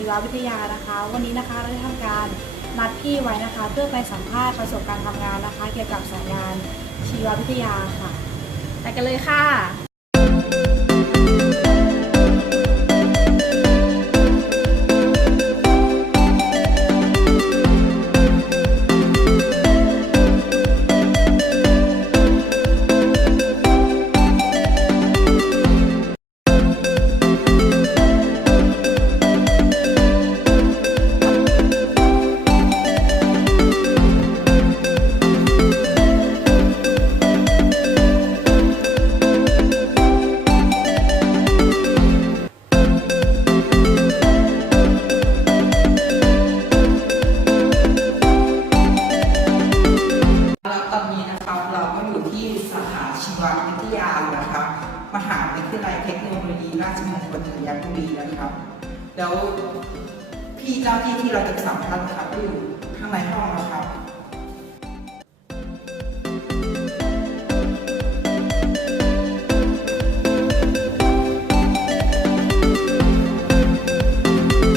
ีววิทยานะคะ วันนี้นะคะเราได้ทำการนัดพี่ไว้นะคะ เพื่อไปสัมภาษณ์ประสบการณ์ทำงานนะคะ เกี่ยวกับสายงานชีววิทยาค่ะ ไปกันเลยค่ะ ยีราชมงคลธัญบุรีนะครับ แล้วพี่เจ้าที่ที่เราจะสัมภาษณ์นะครับก็อยู่ข้างในห้องนะครับ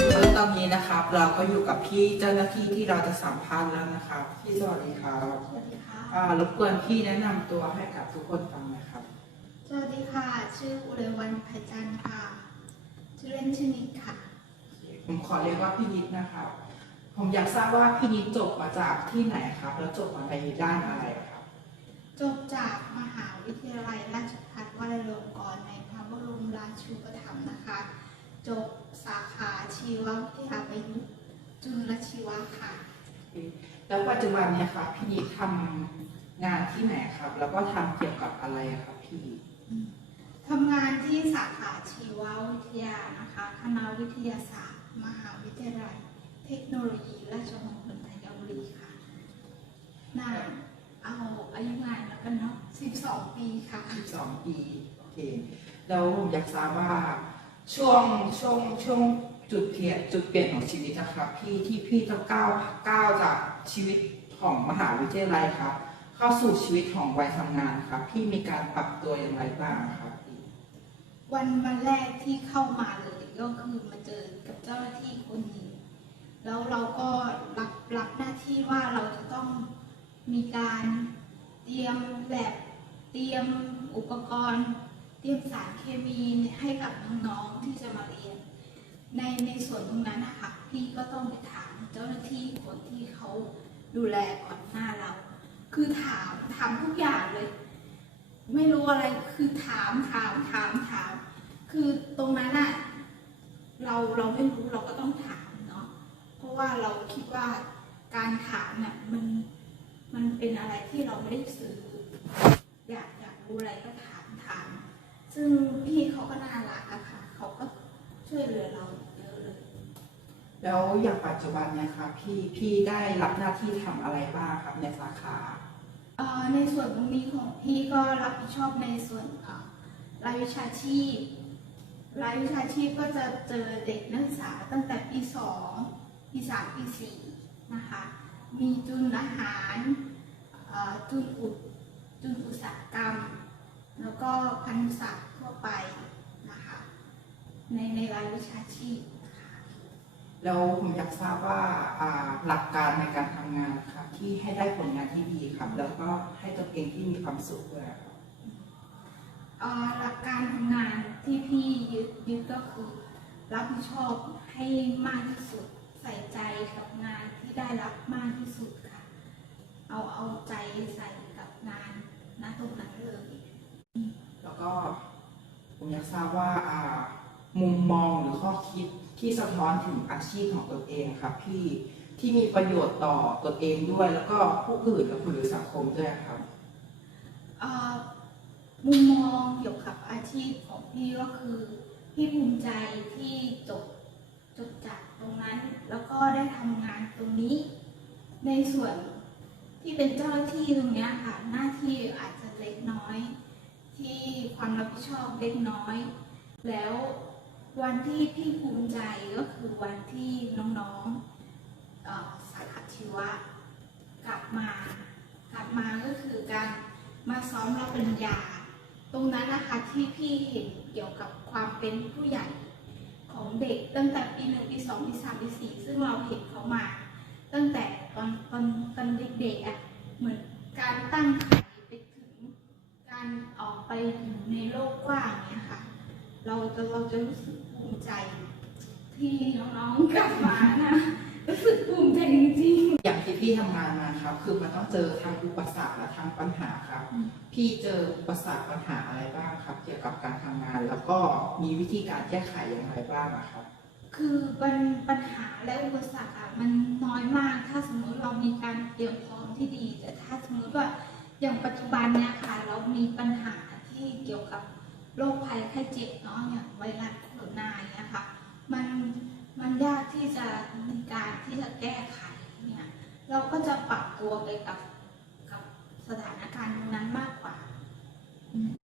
แล้วตอนนี้นะครับเราก็อยู่กับพี่เจ้าหน้าที่ที่เราจะสัมภาษณ์แล้วนะครับพี่สวัสดีครับสวัสดีค่ะอ่ารบกวนพี่แนะนำตัวให้กับทุกคนฟังหนะครับ สวัสดีค่ะ ชื่ออุไรวันไพจันทร์ค่ะชื่อเล่นชื่อนิดค่ะ ผมขอเรียกว่าพี่นิดนะครับ ผมอยากทราบว่าพี่นิดจบมาจากที่ไหนครับ แล้วจบมาในด้านอะไรครับ จบจากมหาวิทยาลัยราชภัฏวชิรลงกรณ์ในพระบรมราชูปถัมภ์นะคะ จบสาขาชีววิทยาประยุกต์จุลชีวะค่ะ แล้วปัจจุบันเนี่ยครับพี่นิดทำงานที่ไหนครับ แล้วก็ทำเกี่ยวกับอะไรครับพี่ทำ งานที่สาขาชีววิทยานะคะ คณะวิทยาศาสตร์ มหาวิทยาลัย เทคโนโลยีราชมงคลธัญบุรีค่ะน่าเอาอายุงานแล้วกันเนาะ12 ปีค่ะ 12 ปี โอเค แล้วผมอยากทราบว่าช่วงช่วงช่วงจุดเปลี่ยนจุดเปลี่ยนของชีวิตนะครับพี่ที่พี่ต้องก้าวก้าวจากชีวิตของมหาวิทยาลัยครับ เข้าสู่ชีวิตของวัยทำงานครับ พี่มีการปรับตัวอย่างไรบ้างครับ วันวันแรกที่เข้ามาเลยก็คือมาเจอกับเจ้าหน้าที่คนหนึ่งแล้วเราก็รับรับหน้าที่ว่าเราจะต้องมีการเตรียมแลบเตรียมอุปกรณ์ เตรียมสารเคมีให้กับน้องๆที่จะมาเรียน ในในส่วนตรงนั้นนะคะพี่ก็ต้องไปถามเจ้าหน้าที่คนที่เขาดูแลก่อนหน้าเรา คือถามถามทุกอย่างเลย ไม่รู้อะไรคือถามถามถามถาม คือตรงนั้นอะเราเราไม่รู้เราก็ต้องถามเนาะเพราะว่าเราคิดว่าการถามเนี่ยมันมันเป็นอะไรที่เราไม่ได้ซื้อ อยากอยากรู้อะไรก็ถามถาม ซึ่งพี่เขาก็น่ารักอะค่ะเขาก็ช่วยเหลือเราเยอะเลย แล้วอย่างปัจจุบันเนี่ยครับพี่พี่ได้รับหน้าที่ทำอะไรบ้างครับในสาขาเอ่อในส่วนตรงนี้ของพี่ก็รับผิดชอบในส่วนเอ่อรายวิชาชีพ รายวิชาชีพก็จะเจอเด็กนักศึกษาตั้งแต่ปีสองปีสามปีสี่นะคะ มีจุลอาหารเอ่อจุลอุดจุลอุตสาหกรรม แล้วก็พันธุศาสตร์ทั่วไปนะคะในในรายวิชาชีพนะคะแล้วผมอยากทราบว่าอ่าหลักการในการทำงานนะครับที่ให้ได้ผลงานที่ดีครับแล้วก็ให้ตัวเองที่มีความสุขด้วยครับเอ่อหลักการทำงาน ที่พี่ยึดยึดก็คือ รับผิดชอบให้มากที่สุด ใส่ใจกับงานที่ได้รับมากที่สุดค่ะ เอาเอาใจใส่กับงานณตรงนั้นเลยแล้วก็ผมอยากทราบว่าอ่า มุมมองหรือข้อคิดที่สะท้อนถึงอาชีพของตนเองครับพี่ที่มีประโยชน์ต่อตนเองด้วย แล้วก็ผู้อื่นและหรือสังคมด้วยครับเอ่อมุมมองเกี่ยวกับอา ชีพของพี่ก็คือพี่ภูมิใจที่จบจบจากตรงนั้น แล้วก็ได้ทำงานตรงนี้ ในส่วนที่เป็นเจ้าหน้าที่ตรงนี้ค่ะหน้าที่อาจจะเล็กน้อย ที่ความรับผิดชอบเล็กน้อย แล้ววันที่พี่ภูมิใจก็คือวันที่น้องๆเอ่อสาขาชีวะ กลับมากลับมาก็คือการมาซ้อมรับปริญญา ตรงนั้นนะคะที่พี่เห็นเกี่ยวกับความเป็นผู้ใหญ่ของเด็กตั้งแต่ปีหนึ่งปีสองปีสามปีสี่ซึ่งเราเห็นเขามา ตั้งแต่ตอนตอนตอนเด็กๆอะเหมือนการตั้งไข่ไปถึงการออกไปอยู่ในโลกกว้างเนี่ยค่ะ เราจะเราจะรู้สึกภูมิใจ ที่น้องๆกลับมานะรู้สึกภูมิใจจริงๆ อย่าง ที่พี่ทำงานมาครับ คือมันต้องเจอทั้งอุปสรรคและทั้งปัญหาครับอืมพี่เจออุปสรรคปัญหาอะไรบ้างครับ เกี่ยวกับการทำงาน แล้วก็มีวิธีการแก้ไขอย่างไรบ้างอะครับ คือปัญปัญหาและอุปสรรคอะมันน้อยมาก ถ้าสมมติเรามีการเตรียมพร้อมที่ดี แต่ถ้าสมมติว่าอย่างปัจจุบันเนี่ยค่ะเรามีปัญหาที่เกี่ยวกับโรคภัยไข้เจ็บเนาะอย่างไวรัสโคโรนาเนี่ยค่ะมันมันยากที่จะมีการที่จะแก้ไข เนี่ยเราก็จะปรับตัวไปกับกับสถานการณ์นั้นมากกว่า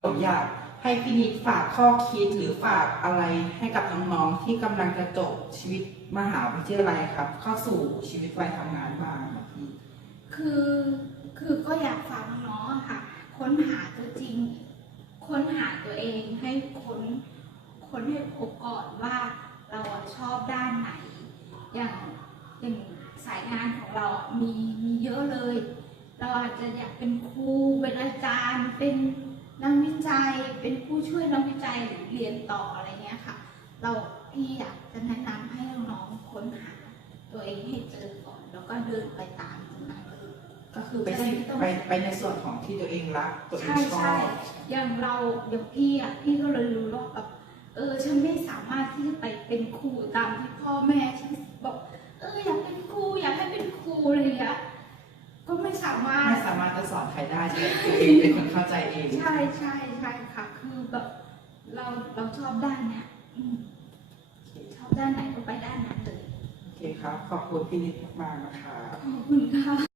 ผมอยากให้พี่นิดฝากข้อคิดหรือฝากอะไรให้กับน้องๆที่กำลังจะจบชีวิตมหาวิทยาลัยครับ เข้าสู่ชีวิตวัยทำงานบ้างครับพี่คือคือก็อยากฝากน้องๆอะค่ะ ค้นหาตัวจริง ค้นหาตัวเองให้ค้นค้นให้พบก่อนว่าเราอะชอบด้านไหน อย่างอย่าง สายงานของเราอะมีมีเยอะเลย เราอาจจะอยากเป็นครูเป็นอาจารย์ เป็นนักวิจัย เป็นผู้ช่วยนักวิจัยหรือเรียนต่ออะไรเงี้ยค่ะ เราพี่อยากจะแนะนำให้น้องๆค้นหาตัวเองให้เจอก่อน แล้วก็เดินไปตามตรงนั้นเลยก็คือไปที่ไปไปในส่วนของที่ตัวเองรักตัวเองใช่ชอใช่บอย่างเราอย่างพี่อะพี่ก็เลยรู้ว่าแบบเออฉันไม่สามารถที่จะไปเป็นครูตามที่พ่อแม่ ก็ไม่สามารถ ไม่สามารถจะสอนใครได้ใช่ไหมตัวเองเป็นคนเข้าใจเอง ใช่ใช่ใช่ค่ะ คือแบบเราเราชอบด้านเนี้ยอืมชอบด้านไหนก็ไปด้านนั้นเลย โอเคครับ ขอบคุณพี่นิดมากๆนะครับขอบคุณค่ะ